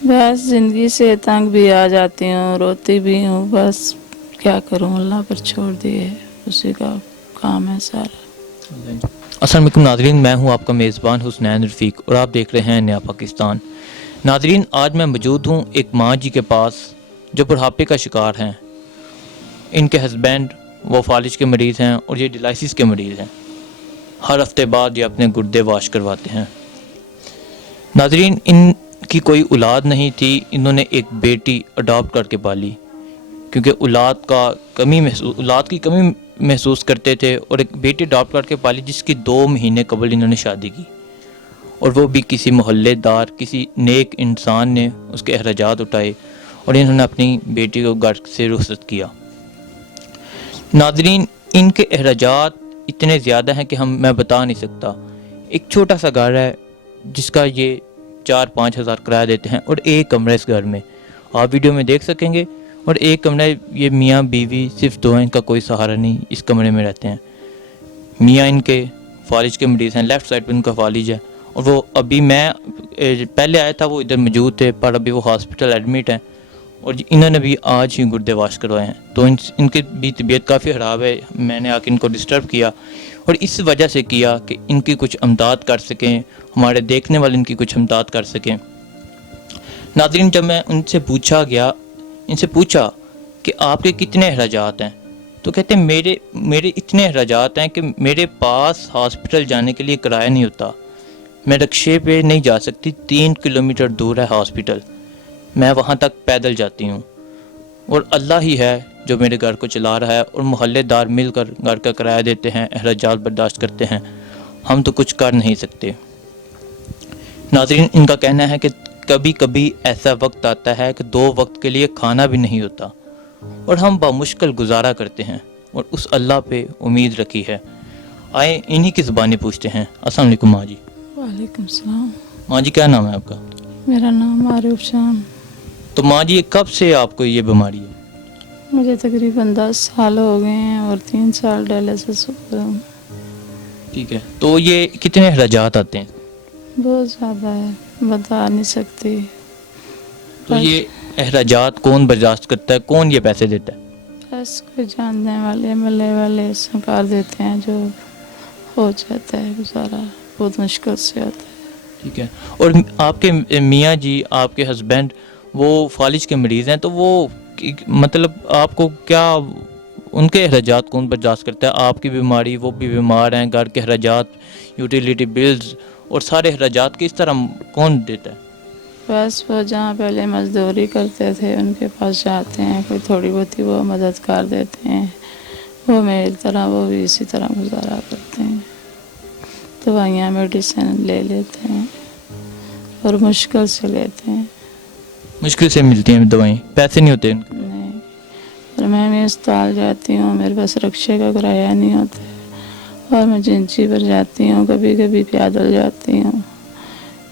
बस ज़िंदगी से तंग भी आ जाती हूँ, रोती भी हूँ, बस क्या करूँ, अल्लाह पर छोड़ दिए, उसी का काम है सारा। अस्सलाम वालेकुम नाज़रीन, मैं हूं आपका मेज़बान हुसनैन रफ़ीक और आप देख रहे हैं नया पाकिस्तान। नाज़रीन, आज मैं मौजूद हूं एक माँ जी के पास जो बुढ़ापे का शिकार हैं। इनके हस्बैंड वो फालिज के मरीज़ हैं और ये डिलाइसिस के मरीज़ हैं। हर हफ्ते बाद ये अपने गुर्दे वाश करवाते हैं। नाज़रीन, इनकी कोई औलाद नहीं थी, इन्होंने एक बेटी अडॉप्ट करके पाली क्योंकि औलाद की कमी महसूस करते थे और एक बेटी अडॉप्ट करके पाली जिसकी 2 महीने कबल इन्होंने शादी की, और वो भी किसी मोहल्लेदार, किसी नेक इंसान ने उसके अखराजात उठाए और इन्होंने अपनी बेटी को घर से रुखसत किया। नाज़रीन, इनके अखराजात इतने ज़्यादा हैं कि मैं बता नहीं सकता। एक छोटा सा घर है जिसका ये 4-5 हज़ार किराया देते हैं और एक कमरा इस घर में आप वीडियो में देख सकेंगे। और एक कमरा, ये मियाँ बीवी सिर्फ 2 हैं, इनका कोई सहारा नहीं, इस कमरे में रहते हैं। मियाँ इनके फालिज के मरीज़ हैं, लेफ़्ट साइड पे उनका फालिज है और वो अभी मैं पहले आया था वो इधर मौजूद थे, पर अभी वो हॉस्पिटल एडमिट हैं और इन्होंने भी आज ही गुर्दे वाश करवाए हैं। तो इनकी भी तबीयत काफ़ी ख़राब है। मैंने आके इनको डिस्टर्ब किया और इस वजह से किया कि इनकी कुछ अमदाद कर सकें, हमारे देखने वाले इनकी कुछ अमदाद कर सकें। नाज़रीन, जब मैं इनसे पूछा कि आपके कितने अखराजात हैं, तो कहते हैं मेरे इतने अखराजात हैं कि मेरे पास हॉस्पिटल जाने के लिए किराया नहीं होता, मैं रिक्शे पे नहीं जा सकती, 3 किलोमीटर दूर है हॉस्पिटल, मैं वहाँ तक पैदल जाती हूँ और अल्लाह ही है जो मेरे घर को चला रहा है और मोहल्लेदार मिलकर घर का किराया देते हैं, अखराजात बर्दाश्त करते हैं, हम तो कुछ कर नहीं सकते। नाज़रीन, इनका कहना है कि कभी कभी ऐसा वक्त आता है कि 2 वक्त के लिए खाना भी नहीं होता और हम बामुश्किल गुजारा करते हैं और उस अल्लाह पे उम्मीद रखी है। आए इन्हीं की ज़बानी पूछते हैं। अस्सलाम वालेकुम माँ जी। वालेकुम सलाम। माँ जी, क्या नाम है आपका? मेरा नाम आरिफ शान। तो माँ जी, कब से आपको ये बीमारी है? मुझे तकरीबन 10 साल हो गए हैं और 3 साल डायलिसिस हो गए। ठीक है, तो ये कितने अखराजात आते हैं? बहुत ज़्यादा है, बता नहीं सकती। तो ये अखराजात कौन बर्दाश्त करता है, कौन ये पैसे देता है? बस कोई जानने वाले मिलने वाले सरकार देते हैं, जो हो जाता है गुजारा, बहुत मुश्किल से होता है। ठीक है, और आपके मियाँ जी, आपके हस्बैंड वो फालिज के मरीज़ हैं, तो वो मतलब आपको क्या, उनके अखराजात कौन बर्दाश्त करता है? आपकी बीमारी, वो भी बीमार हैं, घर के अखराजात, यूटिलिटी बिल्स और सारे अखराजात किस तरह कौन देता है? बस वो जहाँ पहले मजदूरी करते थे उनके पास जाते हैं, कोई थोड़ी बहुती वो मदद कर देते हैं, वो मेरी तरह वो भी इसी तरह गुजारा करते हैं। दवाइयाँ मेडिसिन ले लेते हैं और मुश्किल से लेते हैं। मुश्किल से मिलती हैं दवाएं, पैसे नहीं होते उनके? नहीं, और मैं अस्पताल जाती हूँ, मेरे पास रिक्शे का किराया नहीं होता है और मैं जिंची पर जाती हूँ, कभी कभी पैदल जाती हूँ,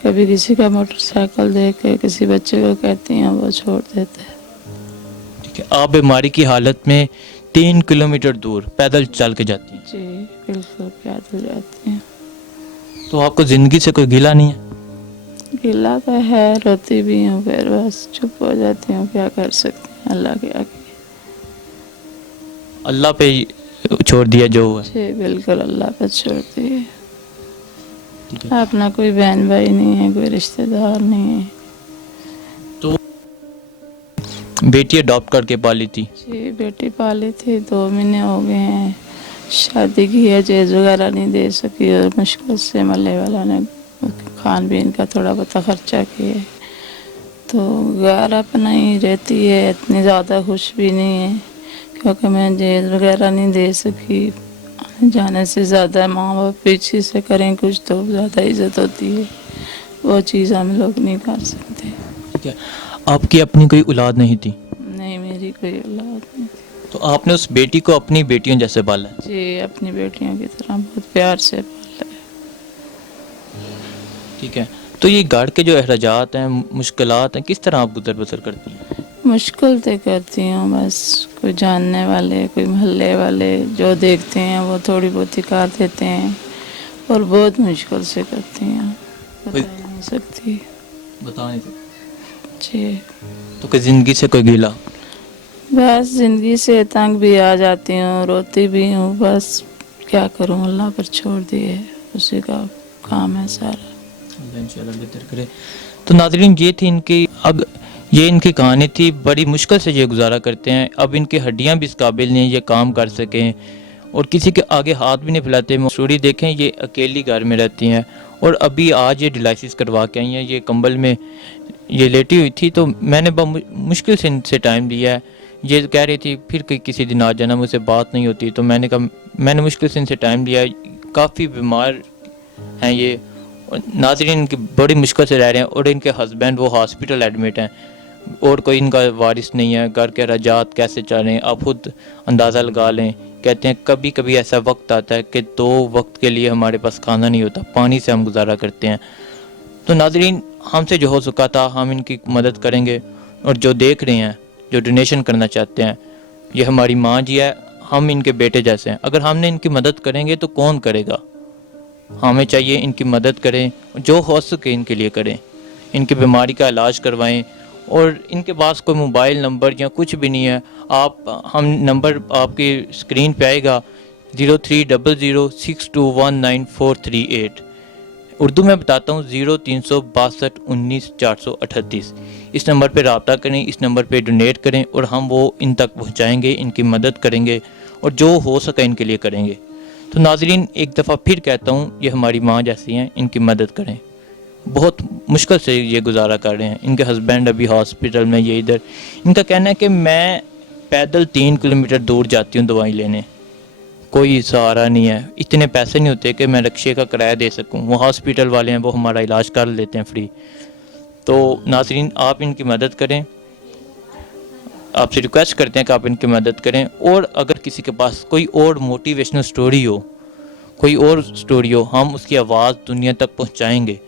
कभी किसी का मोटरसाइकिल देख के किसी बच्चे को कहती हूँ, वो छोड़ देते हैं। ठीक है, आप बीमारी की हालत में 3 किलोमीटर दूर पैदल चल के जाती हैं? जी बिल्कुल पैदल जाती हूँ। तो आपको ज़िंदगी से कोई गिला नहीं है? गिला तो है, रोती भी हूँ, फिर बस चुप हो जाती हूँ, क्या कर सकते हैं अल्लाह के आगे। अल्लाह पे छोड़ दिया जो हुआ? जी बिल्कुल अल्लाह पे छोड़ दिए। ठीक है, अपना कोई बहन भाई नहीं है, कोई रिश्तेदार नहीं है। तो बेटी अडॉप्ट करके पाली थी? जी बेटी पाली थी, 2 महीने हो गए हैं शादी की है, चीज़ वगैरह नहीं दे सकी और मुश्किल से मल्ले वाला ने खान पीन का थोड़ा बहुत खर्चा किया, तो घर अपना ही रहती है, इतनी ज़्यादा खुश भी नहीं है क्योंकि मैं जेल वगैरह नहीं दे सकी। आने जाने से ज़्यादा माँ बाप पीछे से करें कुछ तो ज़्यादा इज्जत होती है, वो चीज़ हम लोग नहीं कर सकते। ठीक है, आपकी अपनी कोई औलाद नहीं थी? नहीं, मेरी कोई औलाद नहीं। तो आपने उस बेटी को अपनी बेटियों जैसे पाला? जी अपनी बेटियों की तरह बहुत प्यार से पाला है। ठीक है, तो ये घर के जो अखराजात हैं, मुश्किलात हैं, किस तरह आप गुजर बसर करती हैं? मुश्किल से करती हूँ, बस कोई जानने वाले, कोई मोहल्ले वाले जो देखते हैं वो थोड़ी बहुत ही कर देते हैं और बहुत मुश्किल से करती हैं, बता नहीं सकती। बता नहीं सकते। जी। तो कि ज़िंदगी से कोई गिला? बस ज़िंदगी से तंग भी आ जाती हूँ, रोती भी हूँ, बस क्या करूँ, अल्लाह पर छोड़ दिए, उसी का काम है सारा। अल्लाह इंशाल्लाह बेहतर करे। तो नाज़रीन, ये थी इनकी ये इनकी कहानी थी। बड़ी मुश्किल से ये गुजारा करते हैं। अब इनकी हड्डियां भी इस काबिल नहीं ये काम कर सकें और किसी के आगे हाथ भी नहीं फैलाते। मसूरी देखें, ये अकेली घर में रहती हैं और अभी आज ये डिलाइसिस करवा के आई हैं। ये कंबल में ये लेटी हुई थी, तो मैंने बहुत मुश्किल से इनसे टाइम लिया है। ये कह रही थी फिर किसी दिन आ जाना, मुझसे बात नहीं होती, तो मैंने कहा मैंने मुश्किल से इनसे टाइम लिया है। काफ़ी बीमार हैं ये। और नाज़रीन, इनकी बड़ी मुश्किल से रह रहे हैं और इनके हस्बैंड वो हॉस्पिटल एडमिट हैं और कोई इनका वारिस नहीं है। घर के अखराजात कैसे चल रहे हैं आप खुद अंदाज़ा लगा लें। कहते हैं कभी कभी ऐसा वक्त आता है कि 2 वक्त के लिए हमारे पास खाना नहीं होता, पानी से हम गुजारा करते हैं। तो नाज़रीन, हमसे जो हो सका था हम इनकी मदद करेंगे। और जो देख रहे हैं, जो डोनेशन करना चाहते हैं, ये हमारी माँ जी है, हम इनके बेटे जैसे हैं। अगर हमने इनकी मदद करेंगे तो कौन करेगा? हमें चाहिए इनकी मदद करें, जो हो सके इनके लिए करें, इनकी बीमारी का इलाज करवाएं। और इनके पास कोई मोबाइल नंबर या कुछ भी नहीं है, हम नंबर आपकी स्क्रीन पे आएगा 0300621948। उर्दू में बताता हूँ 0362194438। इस नंबर पे रब्ता करें, इस नंबर पे डोनेट करें और हम वो इन तक पहुँचाएँगे, इनकी मदद करेंगे और जो हो सके इनके लिए करेंगे। तो नाज़रीन, एक दफ़ा फिर कहता हूँ, ये हमारी माँ जैसी हैं, इनकी मदद करें। बहुत मुश्किल से ये गुजारा कर रहे हैं। इनके हस्बैंड अभी हॉस्पिटल में, ये इधर। इनका कहना है कि मैं पैदल 3 किलोमीटर दूर जाती हूँ दवाई लेने, कोई सहारा नहीं है, इतने पैसे नहीं होते कि मैं रिक्शे का किराया दे सकूँ। वो हॉस्पिटल वाले हैं, वो हमारा इलाज कर लेते हैं फ्री। तो नाज़रीन, आप इनकी मदद करें, आपसे रिक्वेस्ट करते हैं कि आप इनकी मदद करें। और अगर किसी के पास कोई और मोटिवेशनल स्टोरी हो, कोई और स्टोरी हो, हम उसकी आवाज़ दुनिया तक पहुंचाएंगे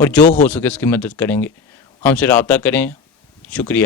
और जो हो सके उसकी मदद करेंगे। हमसे रब्ता करें। शुक्रिया।